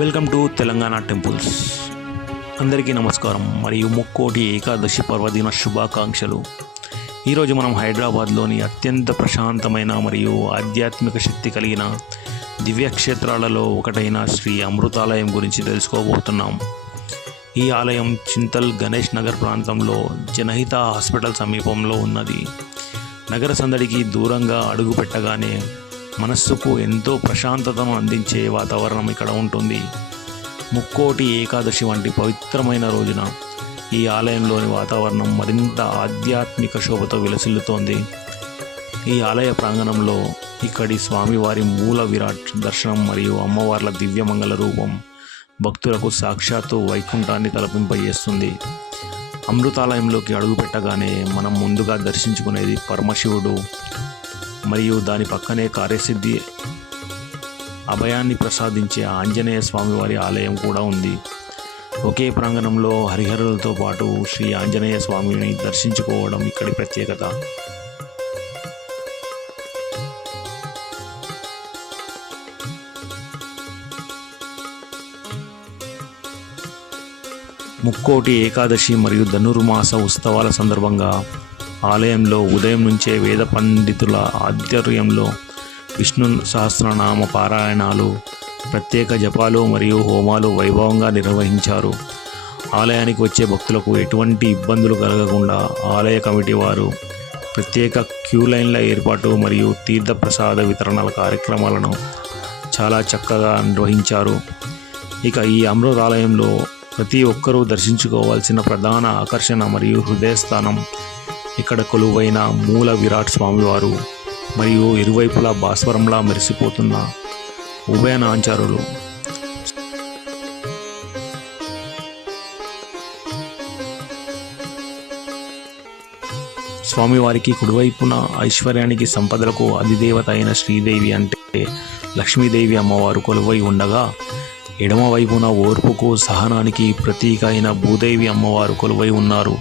Welcome to Telangana temples. అందరికీ నమస్కారం మరియు ముక్కోటి ఏకాదశి పర్వదిన శుభాకాంక్షలు. ఈరోజు మనం హైదరాబాద్లోని అత్యంత ప్రశాంతమైన మరియు ఆధ్యాత్మిక శక్తి కలిగిన దివ్యక్షేత్రాలలో ఒకటైన శ్రీ అమృతాలయం గురించి తెలుసుకోబోతున్నాం. ఈ ఆలయం చింతల్ గణేష్ నగర్ ప్రాంతంలో జనహిత హాస్పిటల్ సమీపంలో ఉన్నది. నగర సందడికి దూరంగా అడుగు పెట్టగానే మనస్సుకు ఎంతో ప్రశాంతతను అందించే వాతావరణం ఇక్కడ ఉంటుంది. ముక్కోటి ఏకాదశి వంటి పవిత్రమైన రోజున ఈ ఆలయంలోని వాతావరణం మరింత ఆధ్యాత్మిక శోభతో విలసిల్లుతోంది. ఈ ఆలయ ప్రాంగణంలో ఇక్కడి స్వామివారి మూల విరాట్ దర్శనం మరియు అమ్మవార్ల దివ్యమంగళ రూపం భక్తులకు సాక్షాత్తు వైకుంఠాన్ని తలపింపజేస్తుంది. అమృతాలయంలోకి అడుగుపెట్టగానే మనం ముందుగా దర్శించుకునేది పరమశివుడు మరియు దాని పక్కనే కార్యసిద్ధి అభయాన్ని ప్రసాదించే ఆంజనేయ స్వామివారి ఆలయం కూడా ఉంది. ఒకే ప్రాంగణంలో హరిహరులతో పాటు శ్రీ ఆంజనేయ స్వామిని దర్శించుకోవడం ఇక్కడి ప్రత్యేకత. ముక్కోటి ఏకాదశి మరియు ధనుర్మాస ఉత్సవాల సందర్భంగా ఆలయంలో ఉదయం నుంచే వేద పండితుల ఆధ్వర్యంలో విష్ణు సహస్రనామ పారాయణాలు, ప్రత్యేక జపాలు మరియు హోమాలు వైభవంగా నిర్వహించారు. ఆలయానికి వచ్చే భక్తులకు ఎటువంటి ఇబ్బందులు కలగకుండా ఆలయ కమిటీ వారు ప్రత్యేక క్యూ లైన్ల ఏర్పాటు మరియు తీర్థప్రసాద వితరణల కార్యక్రమాలను చాలా చక్కగా నిర్వహించారు. ఇక ఈ అమృతాలయంలో ప్రతి ఒక్కరూ దర్శించుకోవాల్సిన ప్రధాన ఆకర్షణ మరియు హృదయస్థానం ఇక్కడ కొలువైన మూల విరాట్ స్వామివారు మరియు ఇరువైపులా భాస్వరంలా మెరిసిపోతున్న ఉభయనాంచారులు. స్వామివారికి కుడివైపున ఐశ్వర్యానికి సంపదలకు అధిదేవత అయిన శ్రీదేవి అంటే లక్ష్మీదేవి అమ్మవారు కొలువై ఉండగా, ఎడమవైపున ఓర్పుకు సహనానికి ప్రతీక అయిన భూదేవి అమ్మవారు కొలువై ఉన్నారు.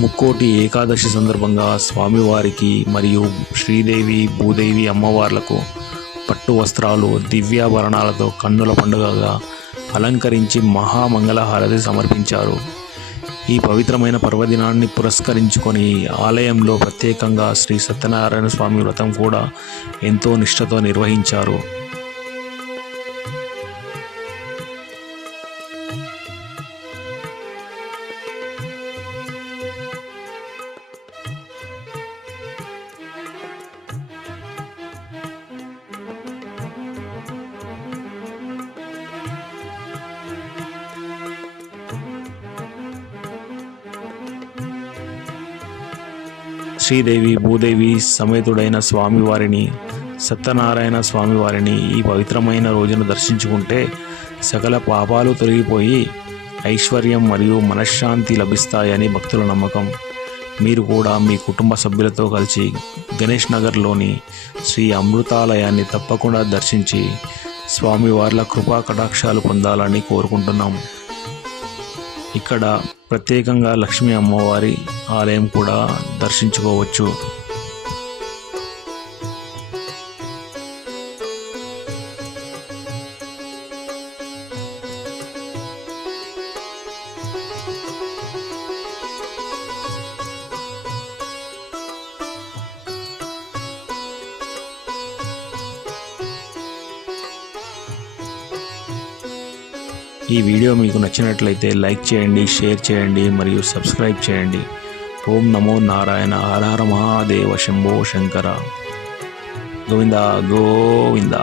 ముక్కోటి ఏకాదశి సందర్భంగా స్వామివారికి మరియు శ్రీదేవి భూదేవి అమ్మవార్లకు పట్టు వస్త్రాలు, దివ్యాభరణాలతో కన్నుల పండుగగా అలంకరించి మహామంగళహారతి సమర్పించారు. ఈ పవిత్రమైన పర్వదినాన్ని పురస్కరించుకొని ఆలయంలో ప్రత్యేకంగా శ్రీ సత్యనారాయణ స్వామి వ్రతం కూడా ఎంతో నిష్ఠతో నిర్వహించారు. శ్రీదేవి భూదేవి సమేతుడైన స్వామివారిని, సత్యనారాయణ స్వామివారిని ఈ పవిత్రమైన రోజున దర్శించుకుంటే సకల పాపాలు తొలగిపోయి ఐశ్వర్యం మరియు మనశ్శాంతి లభిస్తాయని భక్తుల నమ్మకం. మీరు కూడా మీ కుటుంబ సభ్యులతో కలిసి గణేష్ నగర్లోని శ్రీ అమృతాలయాన్ని తప్పకుండా దర్శించి స్వామివార్ల కృపా కటాక్షాలు పొందాలని కోరుకుంటున్నాం. ఇక్కడ ప్రత్యేకంగా లక్ష్మీ అమ్మవారి ఆలయం కూడా దర్శించుకోవచ్చు. ఈ వీడియో మీకు నచ్చినట్లయితే లైక్ చేయండి, షేర్ చేయండి మరియు సబ్స్క్రైబ్ చేయండి. ఓం నమో నారాయణ. హర హర మహాదేవ. శంభో శంకర. గోవింద గోవింద.